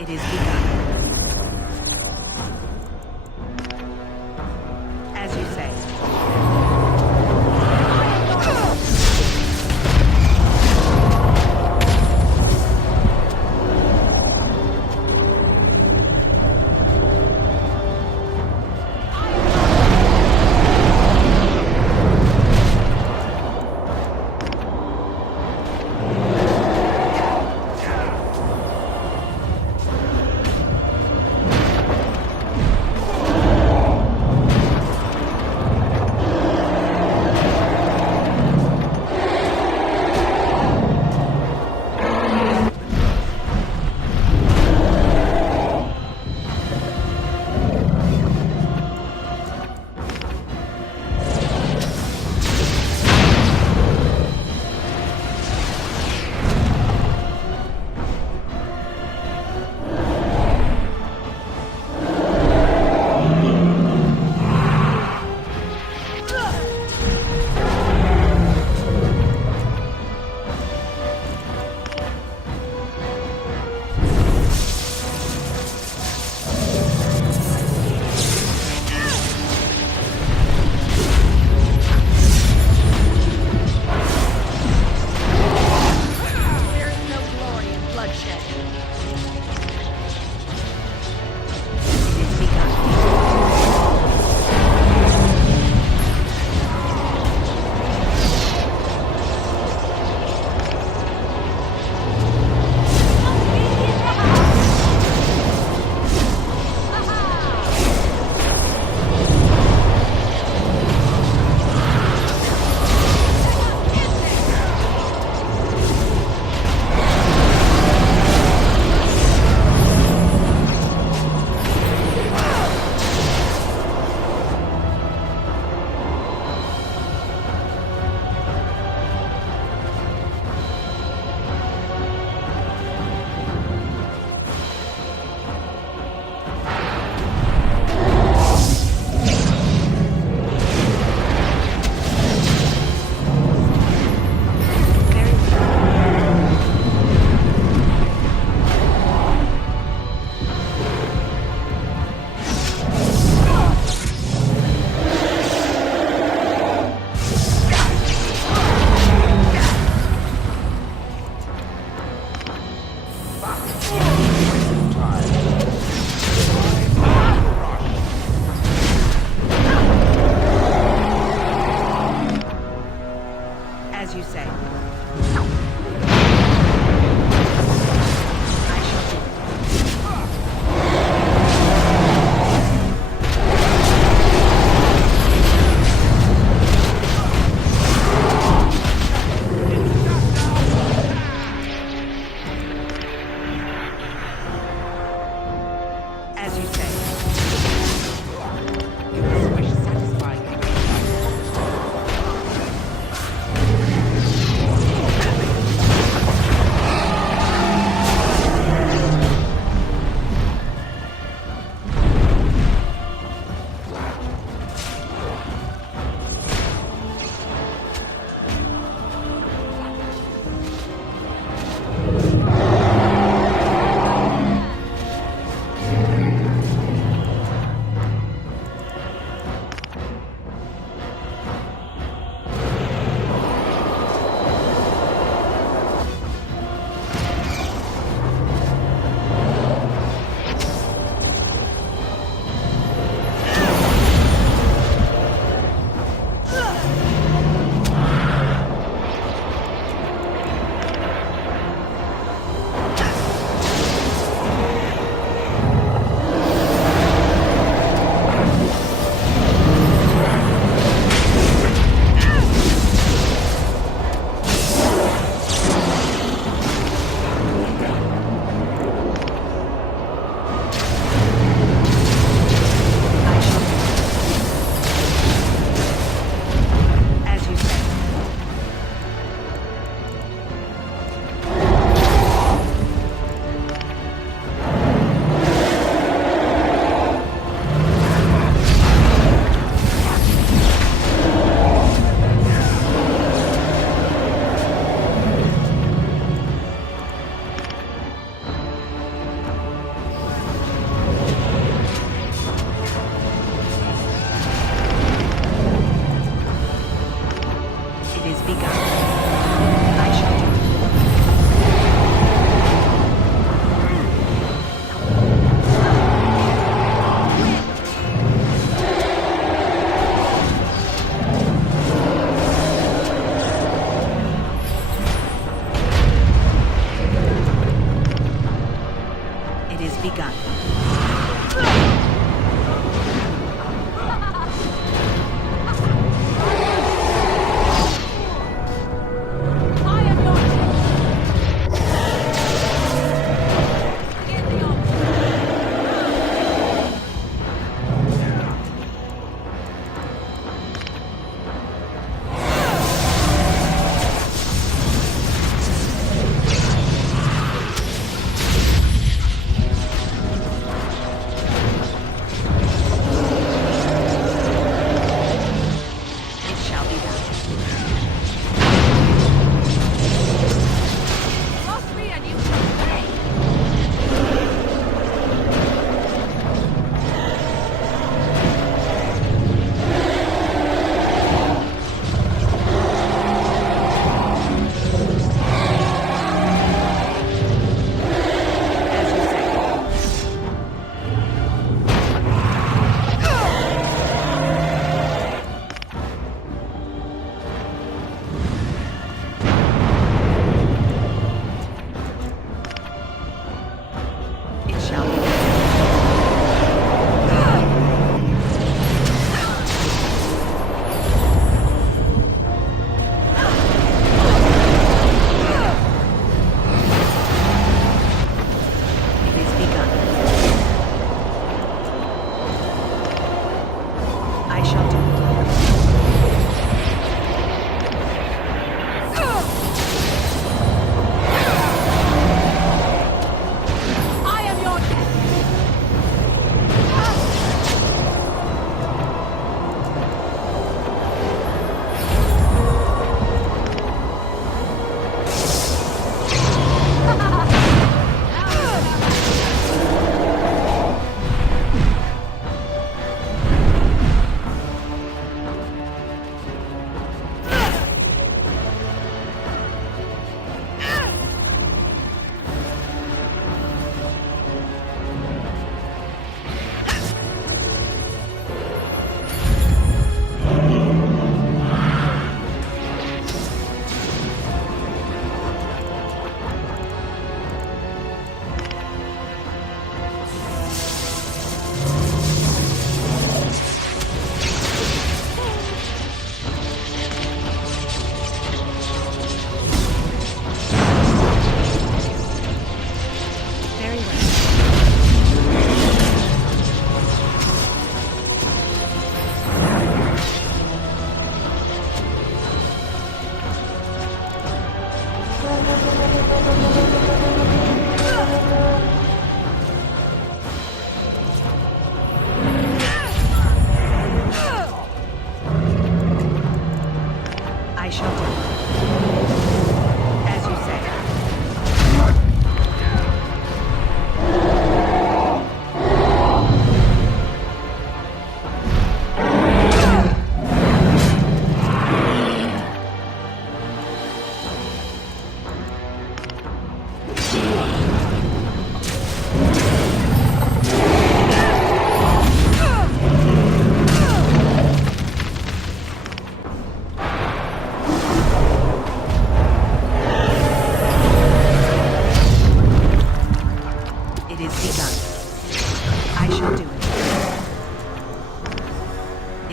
It is begun. As you say.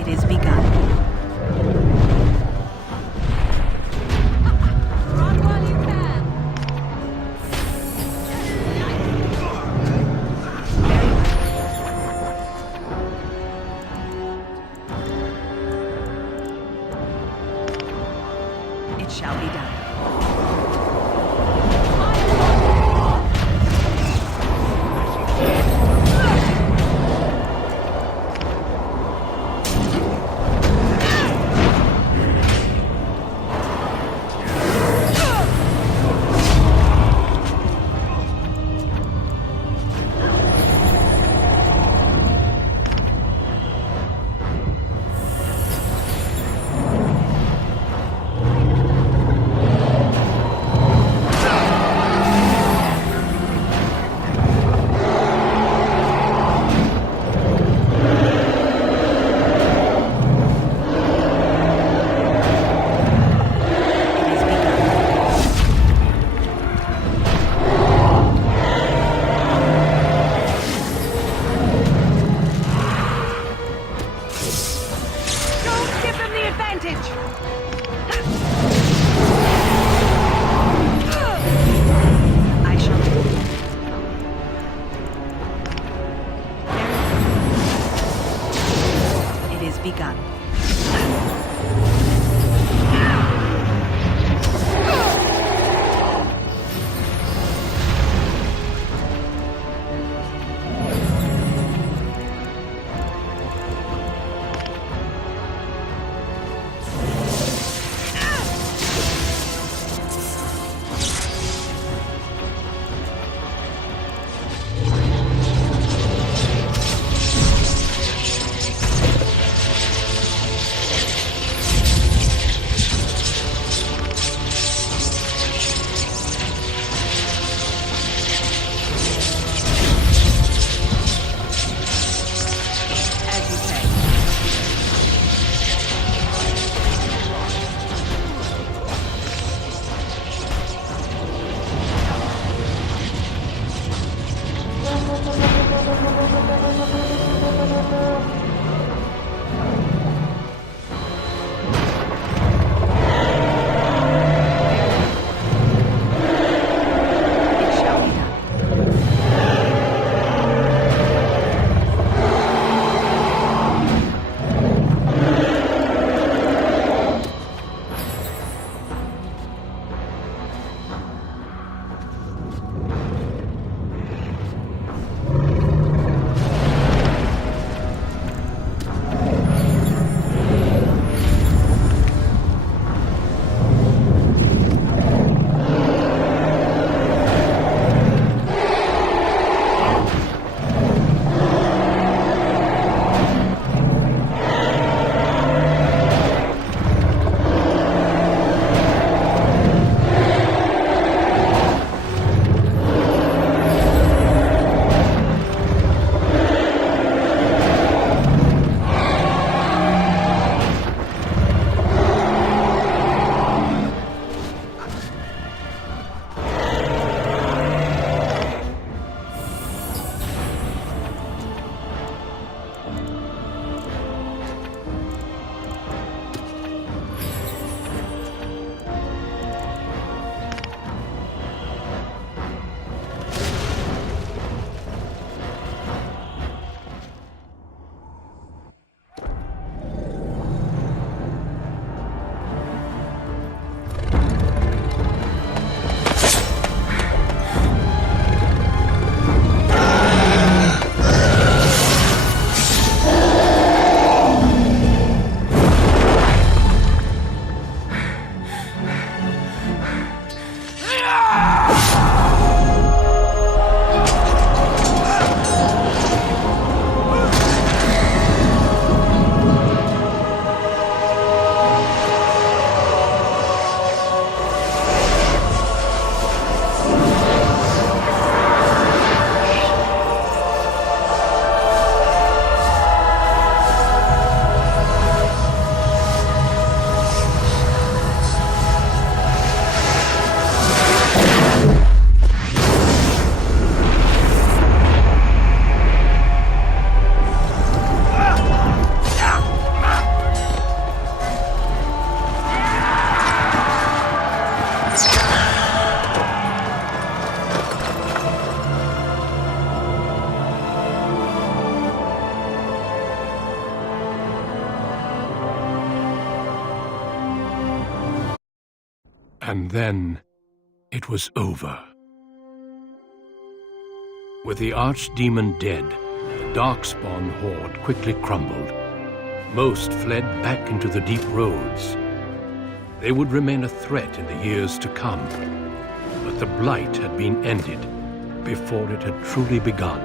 It is begun. Run while you can. It shall be done. I shall. It is begun. And then it was over. With the archdemon dead, the Darkspawn horde quickly crumbled. Most fled back into the deep roads. They would remain a threat in the years to come, but the Blight had been ended before it had truly begun.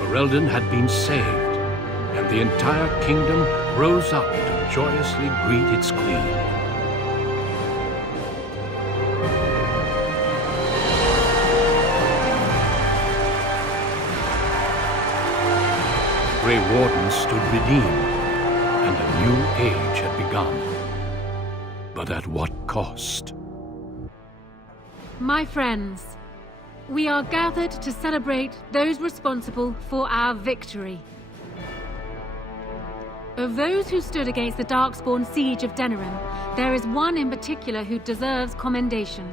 Ferelden had been saved, and the entire kingdom rose up to joyously greet its queen. The Grey Wardens stood redeemed, and a new age had begun. But at what cost? My friends, we are gathered to celebrate those responsible for our victory. Of those who stood against the Darkspawn siege of Denerim, there is one in particular who deserves commendation.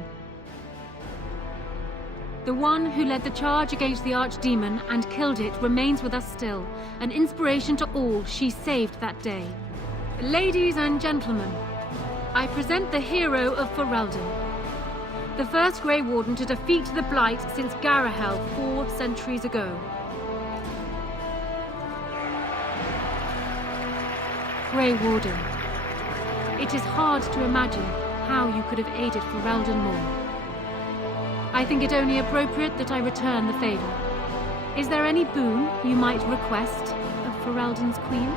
The one who led the charge against the Archdemon and killed it remains with us still, an inspiration to all she saved that day. Ladies and gentlemen, I present the hero of Ferelden, the first Grey Warden to defeat the Blight since Garahel 4 centuries ago. Grey Warden, it is hard to imagine how you could have aided Ferelden more. I think it only appropriate that I return the favor. Is there any boon you might request of Ferelden's queen?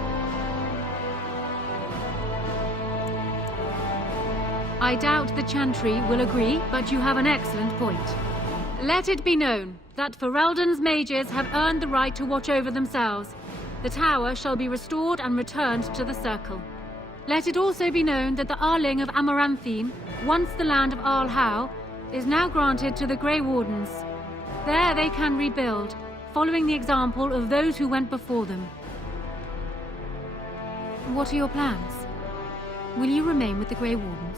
I doubt the Chantry will agree, but you have an excellent point. Let it be known that Ferelden's mages have earned the right to watch over themselves. The tower shall be restored and returned to the Circle. Let it also be known that the Arling of Amaranthine, once the land of Arlhow, is now granted to the Grey Wardens. There they can rebuild, following the example of those who went before them. What are your plans? Will you remain with the Grey Wardens?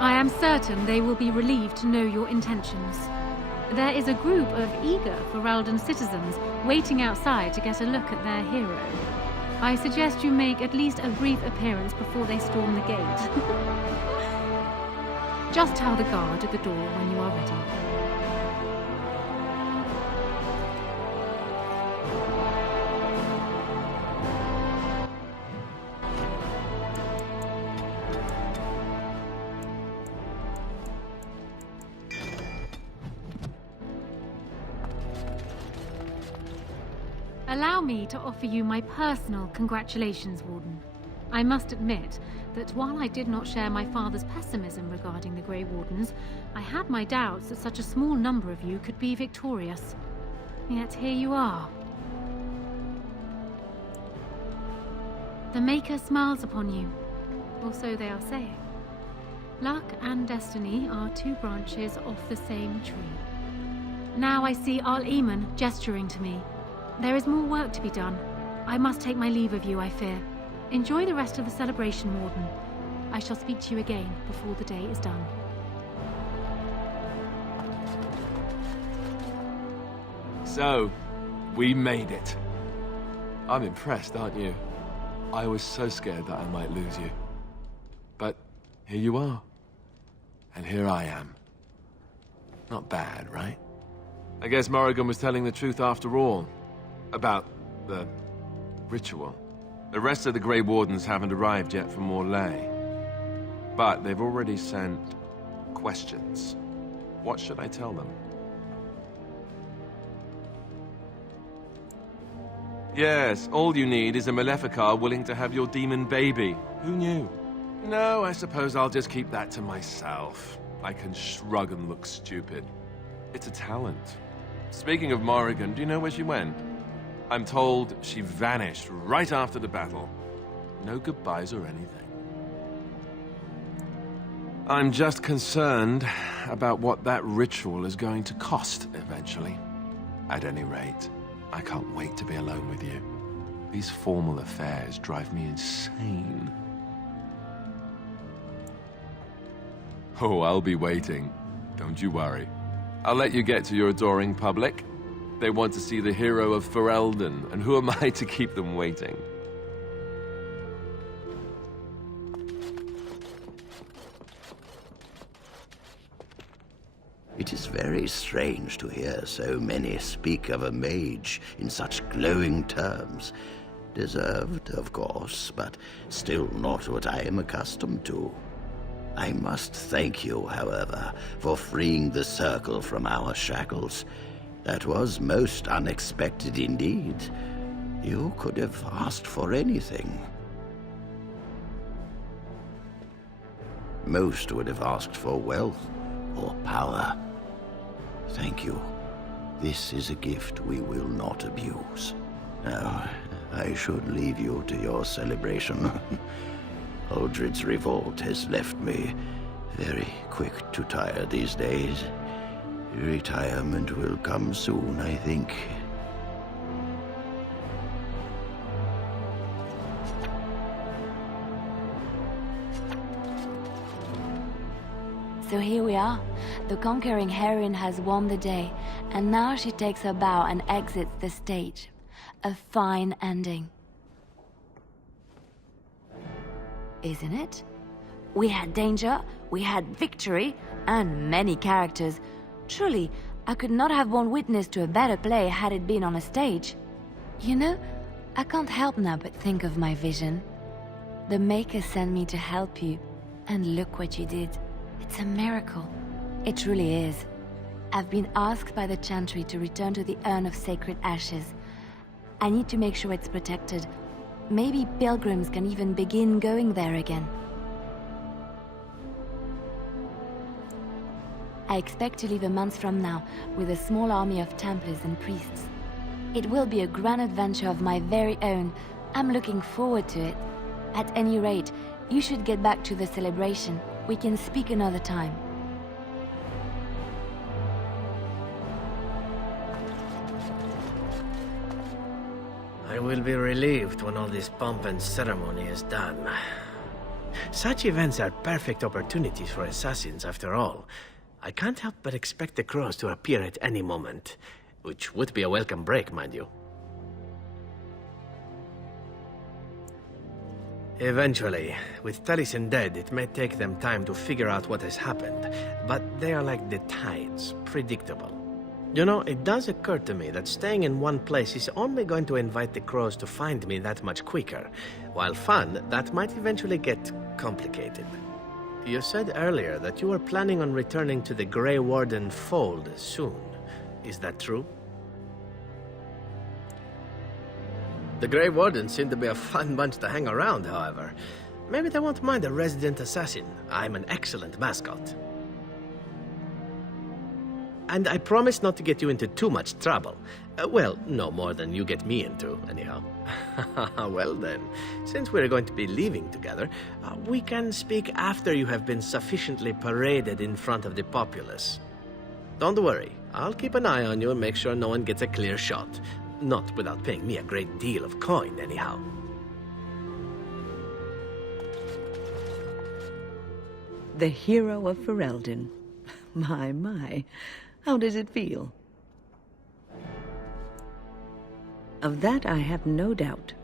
I am certain they will be relieved to know your intentions. There is a group of eager Ferelden citizens waiting outside to get a look at their hero. I suggest you make at least a brief appearance before they storm the gate. Just tell the guard at the door when you are ready. Allow me to offer you my personal congratulations, Warden. I must admit that while I did not share my father's pessimism regarding the Grey Wardens, I had my doubts that such a small number of you could be victorious. Yet here you are. The Maker smiles upon you, or so they are saying. Luck and destiny are two branches of the same tree. Now I see Al-Eamon gesturing to me. There is more work to be done. I must take my leave of you, I fear. Enjoy the rest of the celebration, Warden. I shall speak to you again before the day is done. So, we made it. I'm impressed, aren't you? I was so scared that I might lose you. But here you are. And here I am. Not bad, right? I guess Morrigan was telling the truth after all. About the ritual. The rest of the Grey Wardens haven't arrived yet from Morlaix. But they've already sent questions. What should I tell them? Yes, all you need is a Maleficar willing to have your demon baby. Who knew? No, I suppose I'll just keep that to myself. I can shrug and look stupid. It's a talent. Speaking of Morrigan, do you know where she went? I'm told she vanished right after the battle. No goodbyes or anything. I'm just concerned about what that ritual is going to cost eventually. At any rate, I can't wait to be alone with you. These formal affairs drive me insane. Oh, I'll be waiting. Don't you worry. I'll let you get to your adoring public. They want to see the hero of Ferelden, and who am I to keep them waiting? It is very strange to hear so many speak of a mage in such glowing terms. Deserved, of course, but still not what I am accustomed to. I must thank you, however, for freeing the Circle from our shackles. That was most unexpected indeed. You could have asked for anything. Most would have asked for wealth or power. Thank you. This is a gift we will not abuse. Now, I should leave you to your celebration. Aldred's revolt has left me very quick to tire these days. Retirement will come soon, I think. So here we are. The conquering heroine has won the day, and now she takes her bow and exits the stage. A fine ending. Isn't it? We had danger, we had victory, and many characters. Truly, I could not have borne witness to a better play had it been on a stage. You know, I can't help now but think of my vision. The Maker sent me to help you, and look what you did. It's a miracle. It truly is. I've been asked by the Chantry to return to the Urn of Sacred Ashes. I need to make sure it's protected. Maybe pilgrims can even begin going there again. I expect to leave a month from now with a small army of Templars and priests. It will be a grand adventure of my very own. I'm looking forward to it. At any rate, you should get back to the celebration. We can speak another time. I will be relieved when all this pomp and ceremony is done. Such events are perfect opportunities for assassins, after all. I can't help but expect the crows to appear at any moment, which would be a welcome break, mind you. Eventually, with Taliesin dead, it may take them time to figure out what has happened, but they are like the tides, predictable. You know, it does occur to me that staying in one place is only going to invite the crows to find me that much quicker. While fun, that might eventually get complicated. You said earlier that you were planning on returning to the Grey Warden fold soon. Is that true? The Grey Wardens seem to be a fun bunch to hang around, however. Maybe they won't mind a resident assassin. I'm an excellent mascot. And I promise not to get you into too much trouble. Well, no more than you get me into, anyhow. Well then, since we're going to be leaving together, we can speak after you have been sufficiently paraded in front of the populace. Don't worry, I'll keep an eye on you and make sure no one gets a clear shot. Not without paying me a great deal of coin, anyhow. The hero of Ferelden. My. How does it feel? Of that I have no doubt.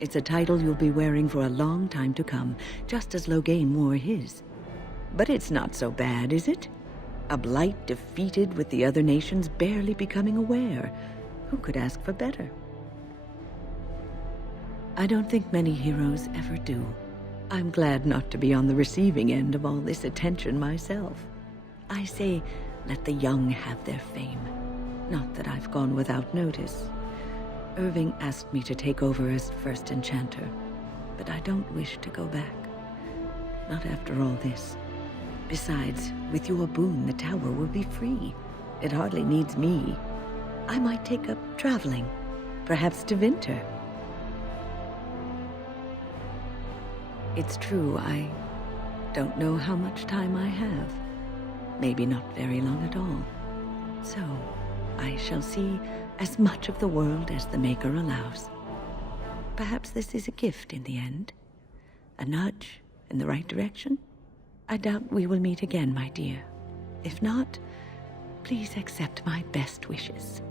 It's a title you'll be wearing for a long time to come, just as Loghain wore his. But it's not so bad, is it? A Blight defeated with the other nations barely becoming aware. Who could ask for better? I don't think many heroes ever do. I'm glad not to be on the receiving end of all this attention myself. I say, let the young have their fame. Not that I've gone without notice. Irving asked me to take over as first enchanter, but I don't wish to go back. Not after all this. Besides, with your boon, the tower will be free. It hardly needs me. I might take up traveling, perhaps to Winter. It's true, I don't know how much time I have. Maybe not very long at all. So, I shall see as much of the world as the Maker allows. Perhaps this is a gift in the end. A nudge in the right direction. I doubt we will meet again, my dear. If not, please accept my best wishes.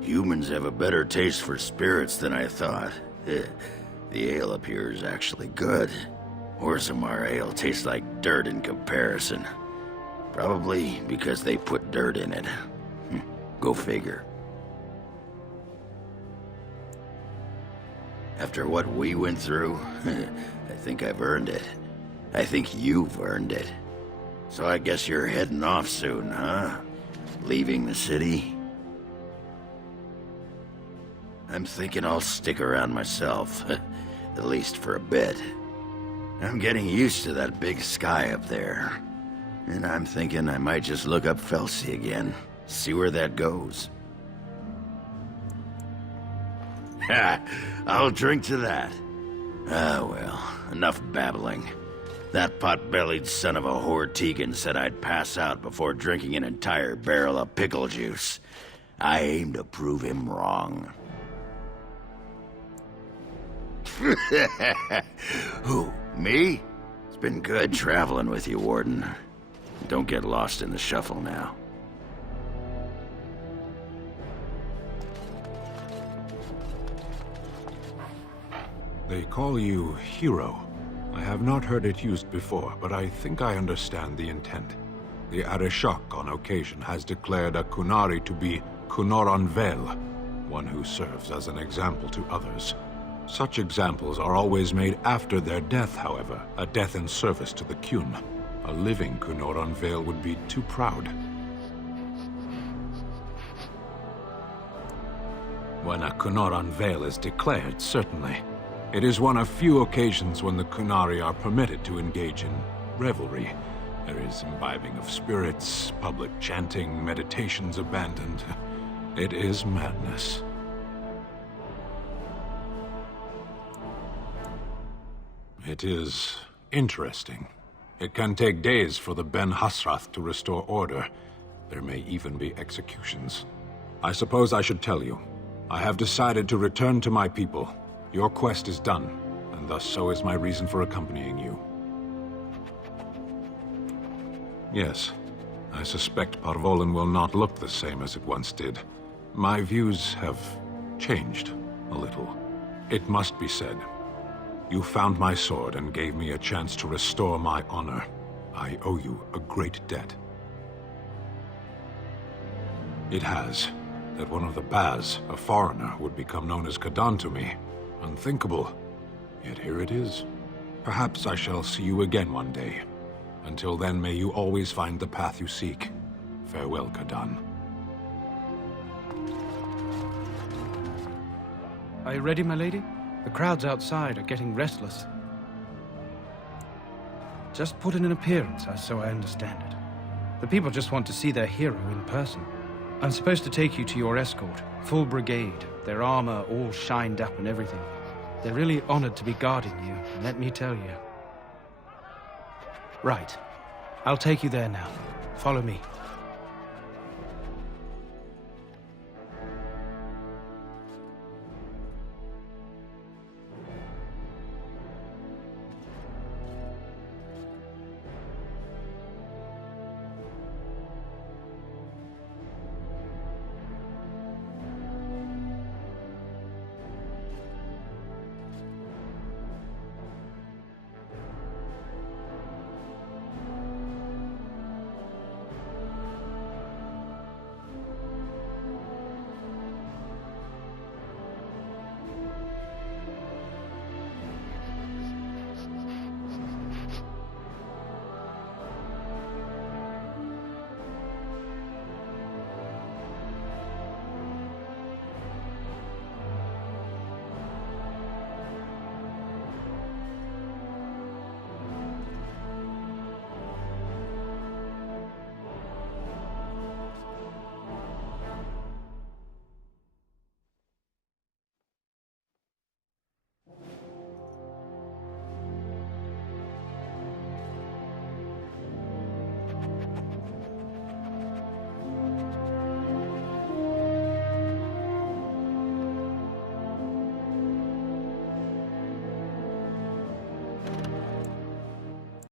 Humans have a better taste for spirits than I thought. The ale up here is actually good. Orzammar ale tastes like dirt in comparison. Probably because they put dirt in it. Go figure. After what we went through, I think I've earned it. I think you've earned it. So I guess you're heading off soon, huh? Leaving the city? I'm thinking I'll stick around myself, at least for a bit. I'm getting used to that big sky up there. And I'm thinking I might just look up Felsi again, see where that goes. Ha! I'll drink to that. Ah, well, enough babbling. That pot-bellied son of a whore Tegan said I'd pass out before drinking an entire barrel of pickle juice. I aim to prove him wrong. Who, me? It's been good traveling with you, Warden. Don't get lost in the shuffle now. They call you hero. I have not heard it used before, but I think I understand the intent. The Arishok on occasion has declared a Kunari to be Kunoran Vel, one who serves as an example to others. Such examples are always made after their death, however, a death in service to the Kyun. A living Kunoran Vel would be too proud. When a Kunoran Vel is declared, certainly. It is one of few occasions when the Kunari are permitted to engage in revelry. There is imbibing of spirits, public chanting, meditations abandoned. It is madness. It is interesting. It can take days for the Ben Hasrath to restore order. There may even be executions. I suppose I should tell you. I have decided to return to my people. Your quest is done, and thus so is my reason for accompanying you. Yes, I suspect Parvolin will not look the same as it once did. My views have changed a little. It must be said. You found my sword and gave me a chance to restore my honor. I owe you a great debt. It has that one of the Baz, a foreigner, would become known as Kadan to me. Unthinkable. Yet here it is. Perhaps I shall see you again one day. Until then, may you always find the path you seek. Farewell, Kadan. Are you ready, my lady? The crowds outside are getting restless. Just put in an appearance, so I understand it. The people just want to see their hero in person. I'm supposed to take you to your escort, full brigade, their armor all shined up and everything. They're really honored to be guarding you, let me tell you. Right. I'll take you there now. Follow me.